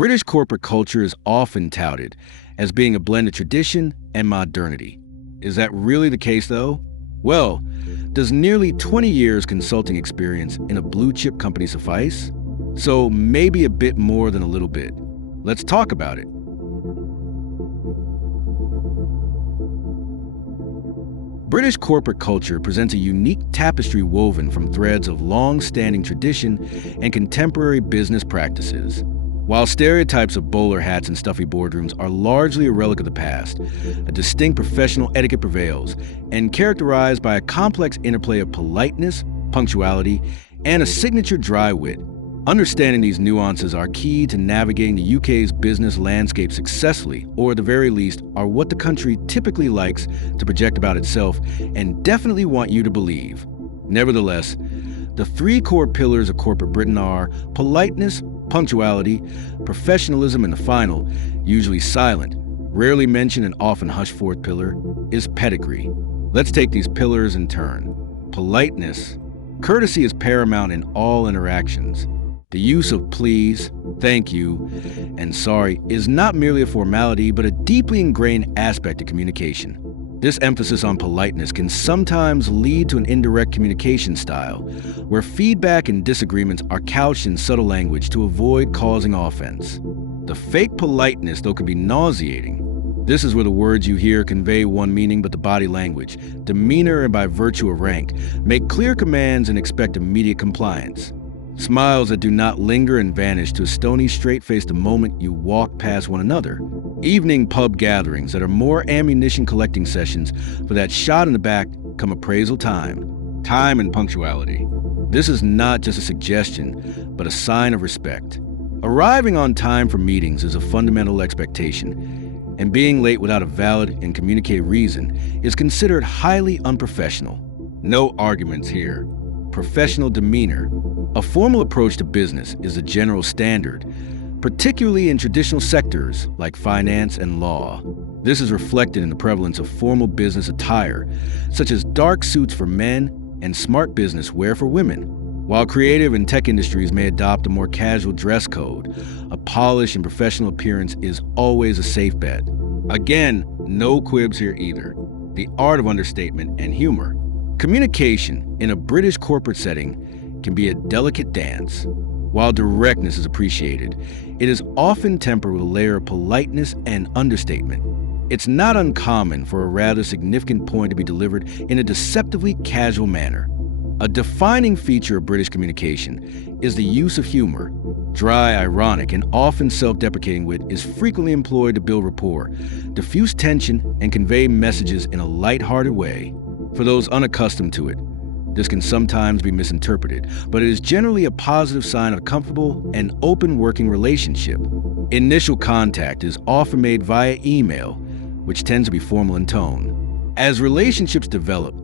British corporate culture is often touted as being a blend of tradition and modernity. Is that really the case, though? Well, does nearly 20 years consulting experience in a blue-chip company suffice? So maybe a bit more than a little bit. Let's talk about it. British corporate culture presents a unique tapestry woven from threads of long-standing tradition and contemporary business practices. While stereotypes of bowler hats and stuffy boardrooms are largely a relic of the past, a distinct professional etiquette prevails and characterized by a complex interplay of politeness, punctuality, and a signature dry wit. Understanding these nuances are key to navigating the UK's business landscape successfully, or at the very least, are what the country typically likes to project about itself and definitely want you to believe. Nevertheless, the three core pillars of corporate Britain are politeness, punctuality, professionalism, and the final, usually silent, rarely mentioned and often hushed fourth pillar, is pedigree. Let's take these pillars in turn. Politeness. Courtesy is paramount in all interactions. The use of please, thank you, and sorry is not merely a formality, but a deeply ingrained aspect of communication. This emphasis on politeness can sometimes lead to an indirect communication style, where feedback and disagreements are couched in subtle language to avoid causing offense. The fake politeness, though, can be nauseating. This is where the words you hear convey one meaning, but the body language, demeanor, and by virtue of rank, make clear commands and expect immediate compliance. Smiles that do not linger and vanish to a stony straight face the moment you walk past one another. Evening pub gatherings that are more ammunition collecting sessions for that shot in the back come appraisal time. Time and punctuality. This is not just a suggestion, but a sign of respect. Arriving on time for meetings is a fundamental expectation, and being late without a valid and communicated reason is considered highly unprofessional. No arguments here. Professional demeanor. A formal approach to business is a general standard, particularly in traditional sectors like finance and law. This is reflected in the prevalence of formal business attire, such as dark suits for men and smart business wear for women. While creative and tech industries may adopt a more casual dress code, a polished and professional appearance is always a safe bet. Again, no quibs here either. The art of understatement and humor. Communication in a British corporate setting can be a delicate dance. While directness is appreciated, it is often tempered with a layer of politeness and understatement. It's not uncommon for a rather significant point to be delivered in a deceptively casual manner. A defining feature of British communication is the use of humor. Dry, ironic, and often self-deprecating wit is frequently employed to build rapport, diffuse tension, and convey messages in a light-hearted way. For those unaccustomed to it, this can sometimes be misinterpreted, but it is generally a positive sign of a comfortable and open working relationship. Initial contact is often made via email, which tends to be formal in tone. As relationships develop,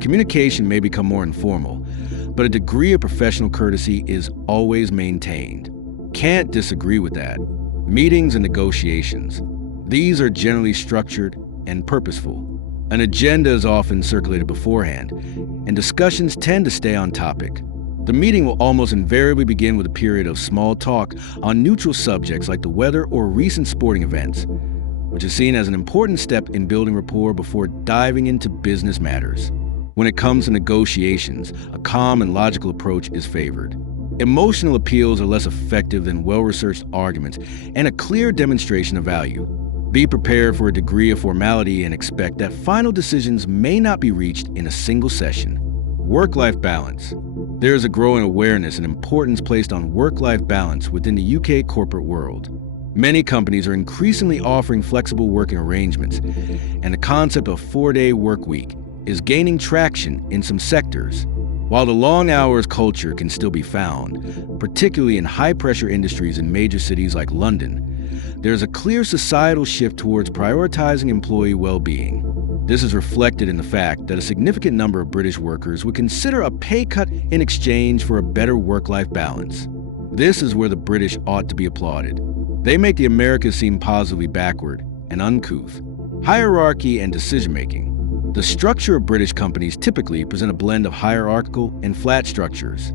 communication may become more informal, but a degree of professional courtesy is always maintained. Can't disagree with that. Meetings and negotiations. These are generally structured and purposeful. An agenda is often circulated beforehand, and discussions tend to stay on topic. The meeting will almost invariably begin with a period of small talk on neutral subjects like the weather or recent sporting events, which is seen as an important step in building rapport before diving into business matters. When it comes to negotiations, a calm and logical approach is favored. Emotional appeals are less effective than well-researched arguments and a clear demonstration of value. Be prepared for a degree of formality and expect that final decisions may not be reached in a single session. Work-life balance. There is a growing awareness and importance placed on work-life balance within the UK corporate world. Many companies are increasingly offering flexible working arrangements, and the concept of 4-day work week is gaining traction in some sectors. While the long hours culture can still be found, particularly in high-pressure industries in major cities like London, there's a clear societal shift towards prioritizing employee well-being. This is reflected in the fact that a significant number of British workers would consider a pay cut in exchange for a better work-life balance. This is where the British ought to be applauded. They make the Americas seem positively backward and uncouth. Hierarchy and decision-making. The structure of British companies typically present a blend of hierarchical and flat structures.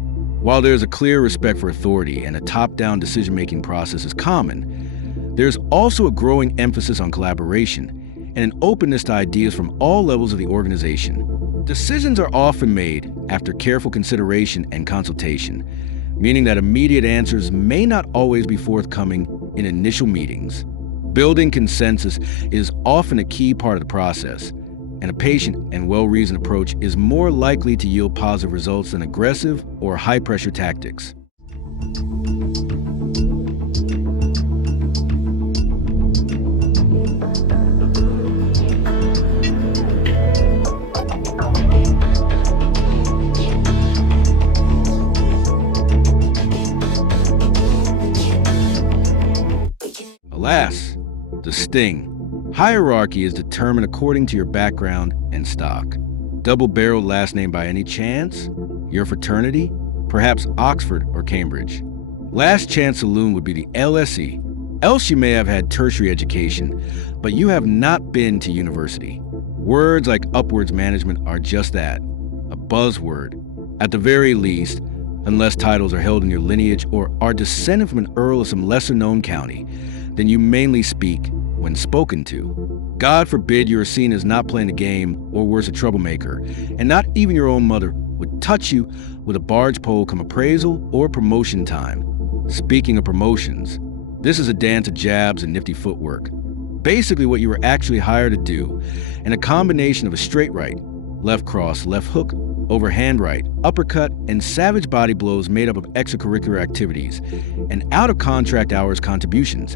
While there's a clear respect for authority and a top-down decision-making process is common, there's also a growing emphasis on collaboration and an openness to ideas from all levels of the organization. Decisions are often made after careful consideration and consultation, meaning that immediate answers may not always be forthcoming in initial meetings. Building consensus is often a key part of the process, and a patient and well-reasoned approach is more likely to yield positive results than aggressive or high-pressure tactics. Alas, the sting. Hierarchy is determined according to your background and stock. Double-barreled last name by any chance? Your fraternity? Perhaps Oxford or Cambridge. Last chance saloon would be the LSE. Else you may have had tertiary education, but you have not been to university. Words like upwards management are just that, a buzzword. At the very least, unless titles are held in your lineage or are descended from an earl of some lesser-known county, then you mainly speak when spoken to. God forbid you are seen as not playing the game or worse, a troublemaker, and not even your own mother would touch you with a barge pole come appraisal or promotion time. Speaking of promotions, this is a dance of jabs and nifty footwork. Basically what you were actually hired to do, and a combination of a straight right, left cross, left hook, overhand right, uppercut, and savage body blows made up of extracurricular activities and out-of-contract hours contributions,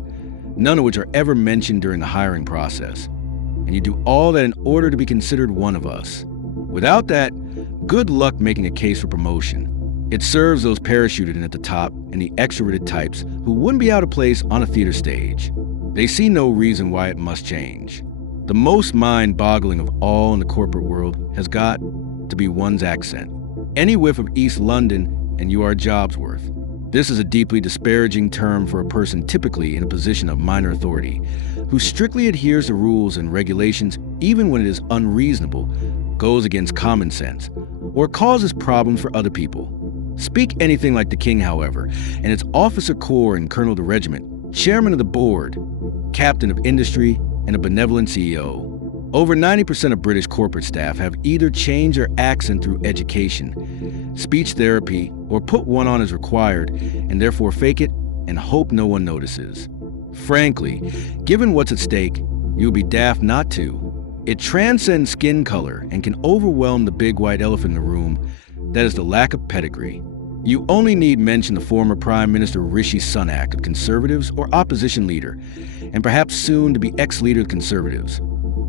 none of which are ever mentioned during the hiring process. And you do all that in order to be considered one of us. Without that, good luck making a case for promotion. It serves those parachuted in at the top and the extroverted types who wouldn't be out of place on a theater stage. They see no reason why it must change. The most mind-boggling of all in the corporate world has got to be one's accent. Any whiff of East London and you are Jobsworth. This is a deeply disparaging term for a person typically in a position of minor authority, who strictly adheres to rules and regulations even when it is unreasonable, goes against common sense, or causes problems for other people. Speak anything like the king, however, and it's officer corps and colonel of the regiment, chairman of the board, captain of industry, and a benevolent CEO. Over 90% of British corporate staff have either changed their accent through education, speech therapy, or put one on as required, and therefore fake it and hope no one notices. Frankly, given what's at stake, you'll be daft not to. It transcends skin color and can overwhelm the big white elephant in the room, that is the lack of pedigree. You only need mention the former Prime Minister Rishi Sunak of Conservatives or opposition leader, and perhaps soon to be ex-leader of Conservatives,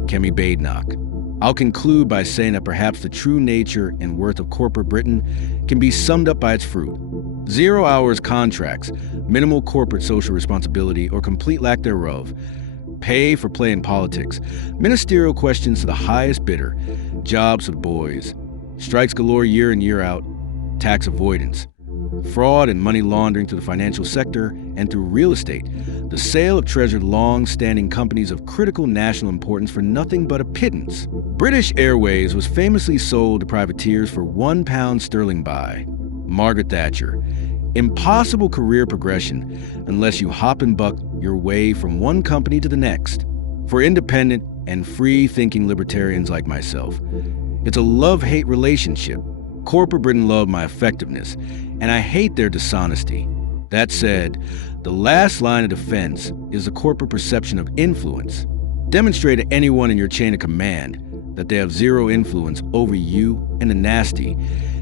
Kemi Badenoch. I'll conclude by saying that perhaps the true nature and worth of corporate Britain can be summed up by its fruit. 0 hours contracts, minimal corporate social responsibility or complete lack thereof, pay for play in politics, ministerial questions to the highest bidder, jobs for the boys, strikes galore year in year out, tax avoidance, fraud and money laundering through the financial sector and through real estate, the sale of treasured long-standing companies of critical national importance for nothing but a pittance. British Airways was famously sold to privateers for £1 by Margaret Thatcher. Impossible career progression unless you hop and buck your way from one company to the next. For independent and free-thinking libertarians like myself, it's a love-hate relationship. Corporate Britain loved my effectiveness, and I hate their dishonesty. That said, the last line of defense is the corporate perception of influence. Demonstrate to anyone in your chain of command that they have zero influence over you and the nasty,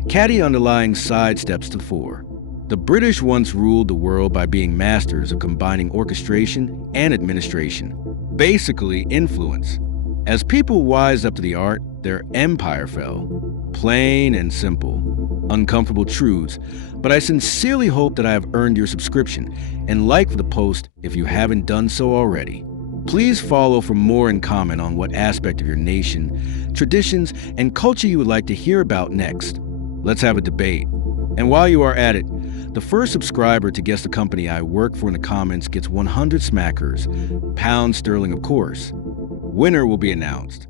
catty underlying sidesteps to the fore. The British once ruled the world by being masters of combining orchestration and administration, basically influence. As people wised up to the art, their empire fell. Plain and simple, uncomfortable truths, but I sincerely hope that I have earned your subscription and like the post if you haven't done so already. Please follow for more and comment on what aspect of your nation, traditions, and culture you would like to hear about next. Let's have a debate. And while you are at it, the first subscriber to guess the company I work for in the comments gets 100 smackers, £1 of course. Winner will be announced.